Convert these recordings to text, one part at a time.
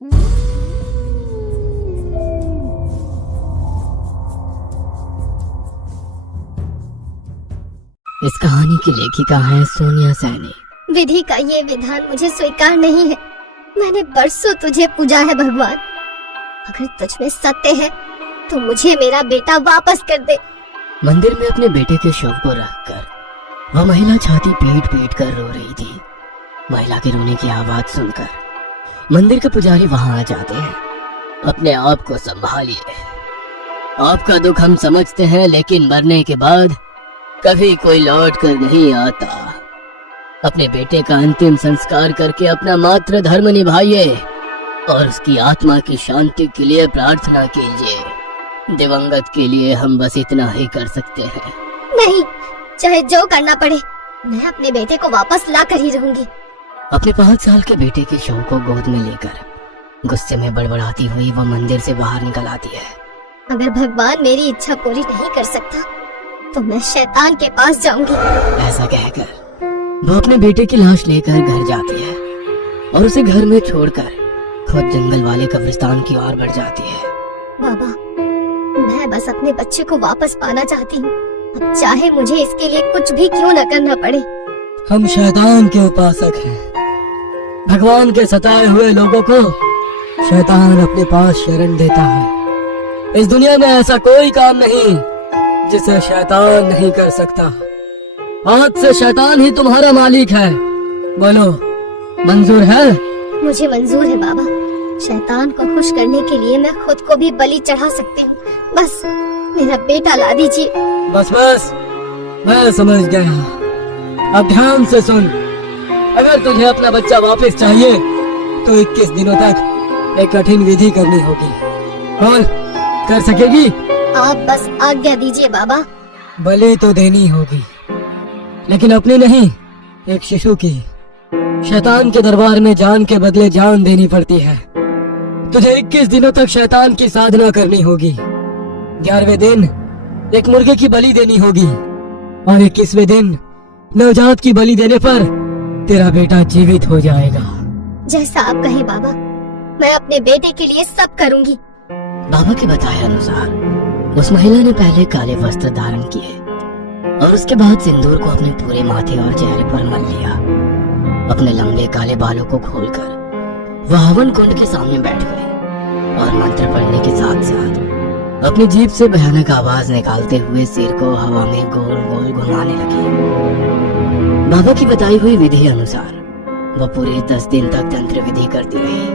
इस कहानी की लेखिका है सोनिया सैनी। विधि का ये विधान मुझे स्वीकार नहीं है। मैंने बरसों तुझे पूजा है भगवान। अगर तुझ में सत्य है तो मुझे मेरा बेटा वापस कर दे। मंदिर में अपने बेटे के शव को रखकर वह महिला छाती पीट पीट कर रो रही थी। महिला के रोने की आवाज सुनकर मंदिर के पुजारी वहां आ जाते हैं। अपने आप को संभालिए, आपका दुख हम समझते हैं, लेकिन मरने के बाद कभी कोई लौट कर नहीं आता। अपने बेटे का अंतिम संस्कार करके अपना मातृ धर्म निभाइए और उसकी आत्मा की शांति के लिए प्रार्थना कीजिए। दिवंगत के लिए हम बस इतना ही कर सकते हैं। नहीं, चाहे जो करना पड़े, मैं अपने बेटे को वापस ला कर ही रहूंगी। अपने 5 साल के बेटे के शव को गोद में लेकर गुस्से में बड़बड़ाती हुई वह मंदिर से बाहर निकल आती है। अगर भगवान मेरी इच्छा पूरी नहीं कर सकता तो मैं शैतान के पास जाऊंगी। ऐसा कहकर वो अपने बेटे की लाश लेकर घर जाती है और उसे घर में छोड़कर खुद जंगल वाले कब्रिस्तान की ओर बढ़ जाती है। बाबा, मैं बस अपने बच्चे को वापस पाना चाहती हूँ। अब चाहे मुझे इसके लिए कुछ भी क्यों न करना पड़े। हम शैतान के उपासक हैं। भगवान के सताए हुए लोगों को शैतान अपने पास शरण देता है। इस दुनिया में ऐसा कोई काम नहीं जिसे शैतान नहीं कर सकता। आज से शैतान ही तुम्हारा मालिक है। बोलो, मंजूर है? मुझे मंजूर है बाबा। शैतान को खुश करने के लिए मैं खुद को भी बलि चढ़ा सकती हूँ। बस मेरा बेटा ला दीजिए। बस मैं समझ गया। अब ध्यान से सुन, अगर तुझे अपना बच्चा वापस चाहिए तो 21 दिनों तक एक कठिन विधि करनी होगी। बोल, कर सकेगी? आप बस आज्ञा दीजिए बाबा। बलि तो देनी होगी, लेकिन अपनी नहीं, एक शिशु की। शैतान के दरबार में जान के बदले जान देनी पड़ती है। तुझे 21 दिनों तक शैतान की साधना करनी होगी। 11वें दिन एक मुर्गे की बलि देनी होगी और 21वें दिन नवजात की बलि देने पर तेरा बेटा जीवित हो जाएगा। जैसा आप कहें बाबा, मैं अपने बेटे के लिए सब करूंगी। बाबा के बताए अनुसार उस महिला ने पहले काले वस्त्र धारण किए और उसके बाद सिंदूर को अपने पूरे माथे और चेहरे पर मल लिया। अपने लंबे काले बालों को खोलकर वह हवन कुंड के सामने बैठ गए और मंत्र पढ़ने के साथ साथ अपनी जीभ से भयानक आवाज निकालते हुए सिर को हवा में गोल गोल घुमाने लगी। बाबा की बताई हुई विधि अनुसार वह पूरे 10 दिन तक तंत्र विधि करती रही।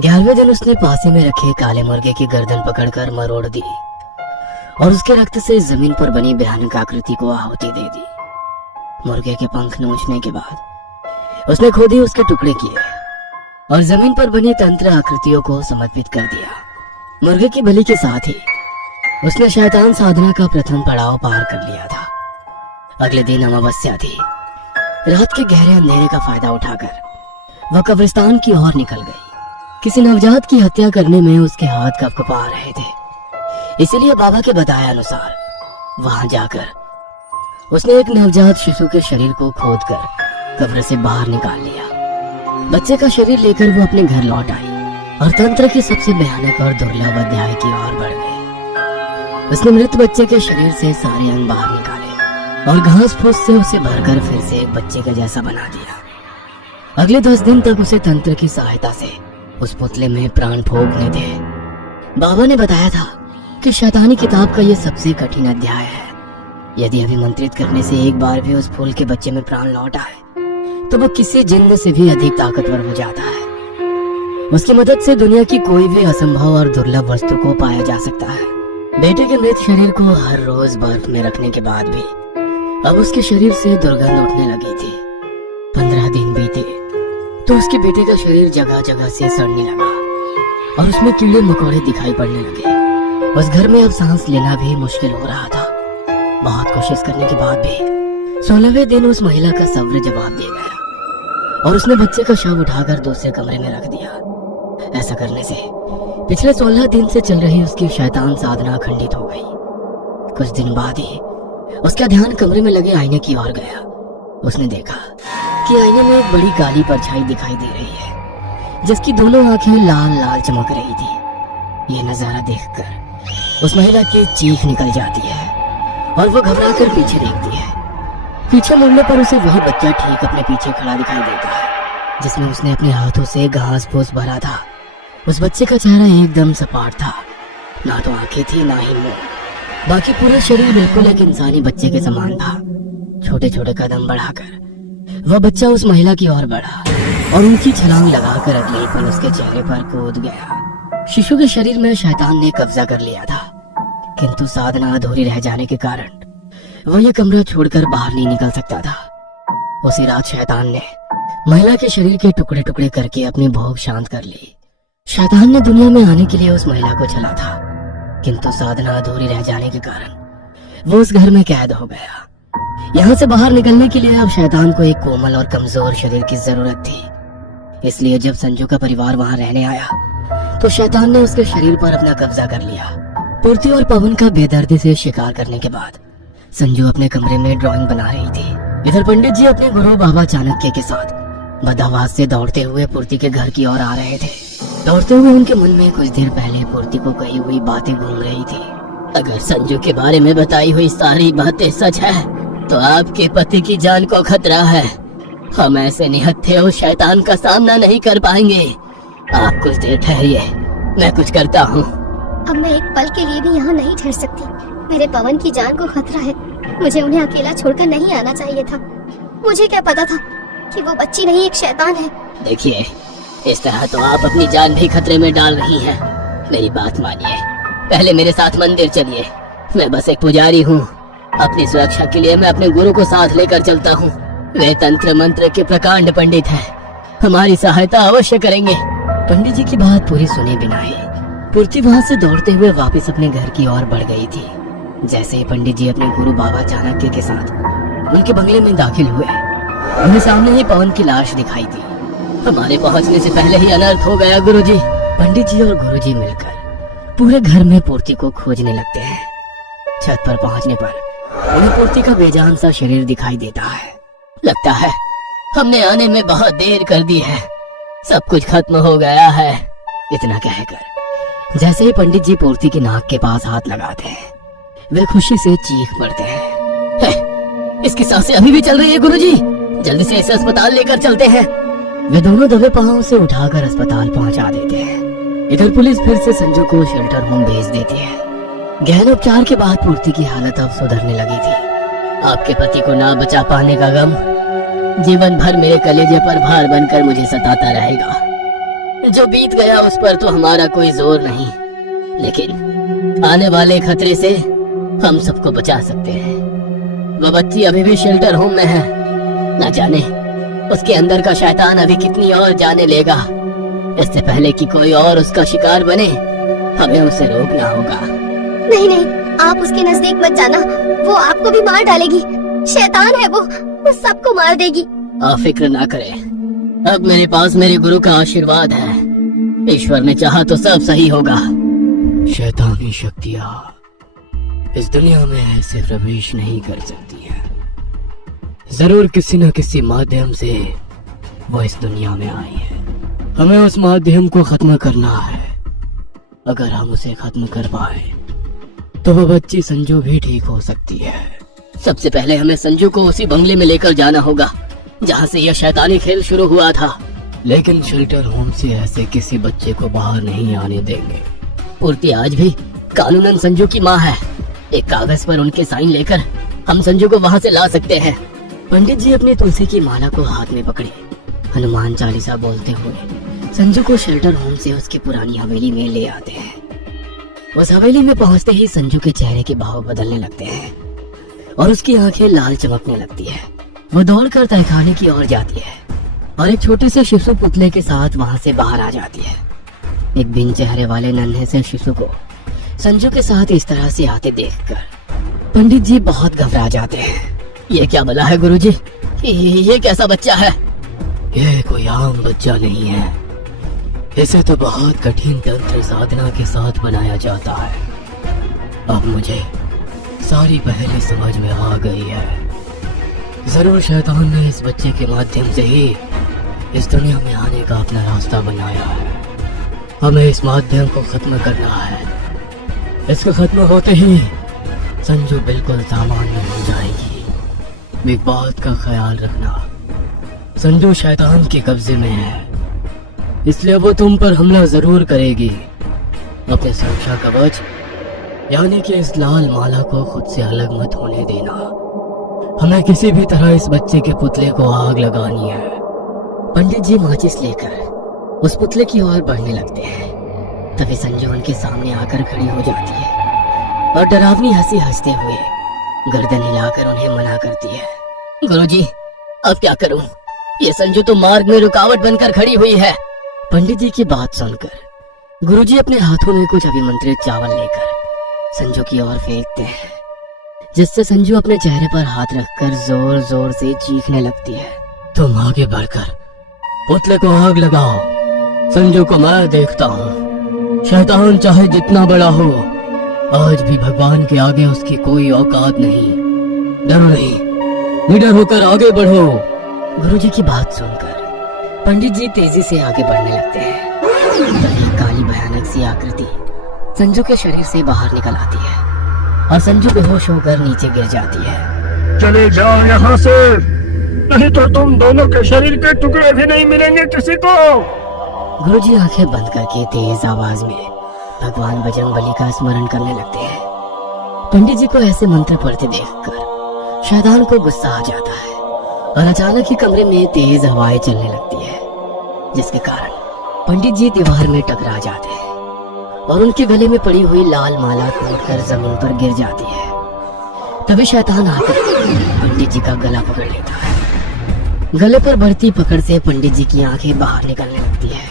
11वें दिन उसने पासे में रखे काले मुर्गे की गर्दन पकड़कर मरोड़ दी और उसके रक्त से जमीन पर बनी भयानक आकृति को आहुति दे दी। मुर्गे के पंख नोचने के बाद उसने खुद ही उसके टुकड़े किए और जमीन पर बनी तंत्र आकृतियों को समर्पित कर दिया। मुर्गे की बलि के साथ ही उसने शैतान साधना का प्रथम पड़ाव पार कर लिया था। अगले दिन अमावस्या थी। रात के गहरे अंधेरे का फायदा उठाकर वह कब्रिस्तान की ओर निकल गई। किसी नवजात की हत्या करने में उसके हाथ कपकपा रहे थे, इसलिए बाबा के बताए अनुसार वहां जाकर उसने एक नवजात शिशु के शरीर को खोदकर कब्र से बाहर निकाल लिया। बच्चे का शरीर लेकर वो अपने घर लौट आई और तंत्र के सबसे भयानक और दुर्लभ अध्याय की ओर बढ़ गई। उसने मृत बच्चे के शरीर से सारे अंग बाहर निकाले और घास फूस से उसे भरकर फिर से एक बच्चे के जैसा बना दिया। अगले 10 दिन तक उसे तंत्र की सहायता से उस पुतले में प्राण फूंकने थे। बाबा ने बताया था कि शैतानी किताब का ये सबसे कठिन अध्याय है। यदि अभिमंत्रित करने से एक बार भी उस फूल के बच्चे में प्राण लौट आए तो वो किसी जिन्न से भी अधिक ताकतवर हो जाता है। उसकी मदद से दुनिया की कोई भी असंभव और दुर्लभ वस्तु को पाया जा सकता है। बेटे के मृत शरीर को हर रोज बर्फ में रखने के बाद भी अब उसके शरीर से दुर्गंध उठने लगी थी। 15 दिन बीते तो उसके बेटे का शरीर जगह जगह से सड़ने लगा और उसमें कीड़े मकोड़े दिखाई पड़ने लगे। उस घर में अब सांस लेना भी मुश्किल हो रहा था। बहुत कोशिश करने के बाद भी 16वें दिन उस महिला का सब्र जवाब दे गया और उसने बच्चे का शव उठाकर दूसरे कमरे में रख दिया। ऐसा करने से पिछले 16 दिन से चल रही उसकी शैतान साधना खंडित हो गई। कुछ दिन बाद ही उसका ध्यान कमरे में लगे आईने की ओर गया। उसने देखा कि आईने में एक बड़ी काली परछाई दिखाई दे रही है। जिसकी दोनों आंखें लाल लाल चमक रही थी। ये नजारा देखकर उस महिला की चीख निकल जाती है और वो घबरा कर पीछे देखती है। पीछे मुड़ने पर उसे वही बच्चा ठीक अपने पीछे खड़ा दिखाई देता है, जिसमें उसने अपने हाथों से घास फूस भरा था। उस बच्चे का चेहरा एकदम सपाट था, ना तो आंखें थी ना ही मुंह, बाकी पूरा शरीर बिल्कुल एक इंसानी बच्चे के समान था। छोटे छोटे कदम बढ़ाकर वह बच्चा उस महिला की ओर बढ़ा और ऊंची छलांग लगाकर अगले ही पल उसके चेहरे पर कूद गया। शिशु के शरीर में शैतान ने कब्जा कर लिया था, किंतु साधना अधूरी रह जाने के कारण वह यह कमरा छोड़कर बाहर नहीं निकल सकता था। उसी रात शैतान ने महिला के शरीर के टुकड़े टुकड़े करके अपनी भूख शांत कर ली। शैतान ने दुनिया में आने के लिए उस महिला को चला था, किंतु साधना अधूरी रह जाने के कारण वो उस घर में कैद हो गया। यहाँ से बाहर निकलने के लिए अब शैतान को एक कोमल और कमजोर शरीर की जरूरत थी। इसलिए जब संजू का परिवार वहां रहने आया तो शैतान ने उसके शरीर पर अपना कब्जा कर लिया। पूर्ति और पवन का बेदर्दी से शिकार करने के बाद संजू अपने कमरे में ड्राइंग बना रही थी। इधर पंडित जी अपने गुरु बाबा चाणक्य के साथ बदहवास से दौड़ते हुए पूर्ति के घर की ओर आ रहे थे। दौड़ते हुए उनके मन में कुछ देर पहले पूर्ति को कही हुई बातें घूम रही थी। अगर संजू के बारे में बताई हुई सारी बातें सच है तो आपके पति की जान को खतरा है। हम ऐसे निहत्थे उस शैतान का सामना नहीं कर पाएंगे। आप कुछ देर ठहरिए, मैं कुछ करता हूँ। अब मैं एक पल के लिए भी यहाँ नहीं ठहर सकती। मेरे पवन की जान को खतरा है। मुझे उन्हें अकेला छोड़कर नहीं आना चाहिए था। मुझे क्या पता था कि वो बच्ची नहीं एक शैतान है। देखिए, इस तरह तो आप अपनी जान भी खतरे में डाल रही हैं। मेरी बात मानिए, पहले मेरे साथ मंदिर चलिए। मैं बस एक पुजारी हूँ। अपनी सुरक्षा के लिए मैं अपने गुरु को साथ लेकर चलता हूँ। वे तंत्र मंत्र के प्रकांड पंडित हैं, हमारी सहायता अवश्य करेंगे। पंडित जी की बात पूरी सुने बिना ही पूर्ति वहाँ से दौड़ते हुए वापस अपने घर की ओर बढ़ गई थी। जैसे ही पंडित जी अपने गुरु बाबा चाणक्य के साथ उनके बंगले में दाखिल हुए, उन्हें सामने ही पवन की लाश दिखाई दी। हमारे पहुंचने से पहले ही अनर्थ हो गया गुरुजी। पंडित जी और गुरुजी मिलकर पूरे घर में पूर्ति को खोजने लगते हैं। छत पर पहुंचने पर उन्हें पूर्ति का बेजान सा शरीर दिखाई देता है। लगता है हमने आने में बहुत देर कर दी है, सब कुछ खत्म हो गया है। इतना कहकर जैसे ही पंडित जी पूर्ति की नाक के पास हाथ लगाते हैं, वे खुशी से चीख पड़ते हैं। इसकी सांसें अभी भी चल रही है गुरुजी, जल्दी से इसे अस्पताल लेकर चलते हैं। वे दोनों दबे पांवों से उठाकर अस्पताल पहुंचा देते हैं। इधर पुलिस फिर से संजू को शेल्टर होम भेज देती है। गहन उपचार के बाद पूर्ति की हालत अब सुधरने लगी थी। आपके पति को ना बचा पाने का गम जीवन भर मेरे कलेजे पर भार बनकर मुझे सताता रहेगा। जो बीत गया उस पर तो हमारा कोई जोर नहीं, लेकिन आने वाले खतरे से हम सबको बचा सकते हैं। वह बच्ची अभी भी शेल्टर होम में है, न जाने उसके अंदर का शैतान अभी कितनी और जाने लेगा। इससे पहले कि कोई और उसका शिकार बने, हमें उसे रोकना होगा। नहीं नहीं, आप उसके नजदीक मत जाना, वो आपको भी मार डालेगी। शैतान है वो सबको मार देगी। आप फिक्र ना करें, अब मेरे पास मेरे गुरु का आशीर्वाद है। ईश्वर ने चाहा तो सब सही होगा। शैतानी शक्तियाँ इस दुनिया में ऐसे प्रवेश नहीं कर सकती है। जरूर किसी न किसी माध्यम से वो इस दुनिया में आई है। हमें उस माध्यम को खत्म करना है। अगर हम उसे खत्म कर पाए तो वो बच्ची संजू भी ठीक हो सकती है। सबसे पहले हमें संजू को उसी बंगले में लेकर जाना होगा जहाँ से यह शैतानी खेल शुरू हुआ था। लेकिन शेल्टर होम से ऐसे किसी बच्चे को बाहर नहीं आने देंगे। पूर्ति आज भी कानूनन संजू की माँ है। एक कागज पर उनके साइन लेकर हम संजू को वहाँ से ला सकते हैं। पंडित जी अपनी तुलसी की माला को हाथ में पकड़े हनुमान चालीसा बोलते हुए संजू को शेल्टर होम से उसकी पुरानी हवेली में ले आते हैं। उस हवेली में पहुंचते ही संजू के चेहरे के भाव बदलने लगते हैं और उसकी आंखें लाल चमकने लगती है। वो दौड़कर तहखाने की ओर जाती है और एक छोटे से शिशु पुतले के साथ वहां से बाहर आ जाती है। एक बिन चेहरे वाले नन्हे से शिशु को संजू के साथ इस तरह से आते देखकर पंडित जी बहुत घबरा जाते हैं। ये क्या भला है गुरुजी? ये कैसा बच्चा है? ये कोई आम बच्चा नहीं है, इसे तो बहुत कठिन तंत्र साधना के साथ बनाया जाता है। अब मुझे सारी पहले समझ में आ गई है। जरूर शैतान ने इस बच्चे के माध्यम से ही इस दुनिया में आने का अपना रास्ता बनाया है। हमें इस माध्यम को खत्म करना है। इसको खत्म होते ही संजू बिल्कुल सामान्य हो जाएगी। एक बात का ख्याल रखना, संजू शैतान के कब्जे में है, इसलिए वो तुम पर हमला जरूर करेगी। अपने सुरक्षा कवच यानी कि इस लाल माला को खुद से अलग मत होने देना। हमें किसी भी तरह इस बच्चे के पुतले को आग लगानी है। पंडित जी माचिस लेकर उस पुतले की ओर बढ़ने लगते हैं। तभी संजू उनके सामने आकर खड़ी हो जाती है और डरावनी हंसी हंसते हुए गर्दन हिलाकर उन्हें मना करती है। गुरुजी, अब क्या करूं? ये संजू तो मार्ग में रुकावट बनकर खड़ी हुई है। पंडित जी की बात सुनकर गुरुजी अपने हाथों में कुछ अभिमंत्रित चावल लेकर संजू की ओर फेंकते हैं, जिससे संजू अपने चेहरे पर हाथ रखकर जोर जोर से चीखने लगती है। तुम आगे बढ़कर पुतले को आग लगाओ। संजू को मैं देखता हूँ। शैतान चाहे जितना बड़ा हो, आज भी भगवान के आगे उसकी कोई औकात नहीं। डरो नहीं, निडर होकर आगे बढ़ो। गुरुजी की बात सुनकर पंडित जी तेजी से आगे बढ़ने लगते हैं। तभी काली भयानक सी आकृति संजू के शरीर से बाहर निकल आती है और संजू बेहोश होकर नीचे गिर जाती है। चले जाओ यहाँ से, नहीं तो तुम दोनों के शरीर के टुकड़े भी नहीं मिलेंगे किसी को। गुरुजी आंखें बंद करके तेज आवाज में भगवान बजरंगबली का स्मरण करने लगते हैं। पंडित जी को ऐसे मंत्र पढ़ते देखकर शैतान को गुस्सा आ जाता है और अचानक ही कमरे में तेज हवाएं चलने लगती है, जिसके कारण पंडित जी दीवार में टकरा जाते हैं और उनके गले में पड़ी हुई लाल माला टूटकर जमीन पर गिर जाती है। तभी शैतान आकर पंडित जी का गला पकड़ लेता है। गले पर बढ़ती पकड़ से पंडित जी की आंखें बाहर निकलने लगती है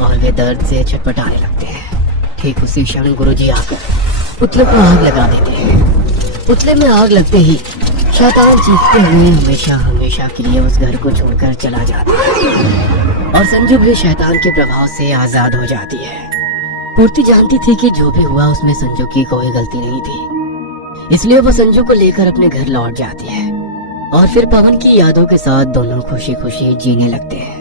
और वे दर्द से छटपटाने लगते हैं। ठीक उसी क्षण गुरुजी आकर पुतले को आग लगा देते हैं। पुतले में आग लगते ही शैतान चीखते हुए हमेशा हमेशा के लिए उस घर को छोड़कर चला जाता है और संजू भी शैतान के प्रभाव से आजाद हो जाती है। पूर्ति जानती थी कि जो भी हुआ उसमें संजू की कोई गलती नहीं थी, इसलिए वो संजू को लेकर अपने घर लौट जाती है और फिर पवन की यादों के साथ दोनों खुशी खुशी जीने लगते हैं।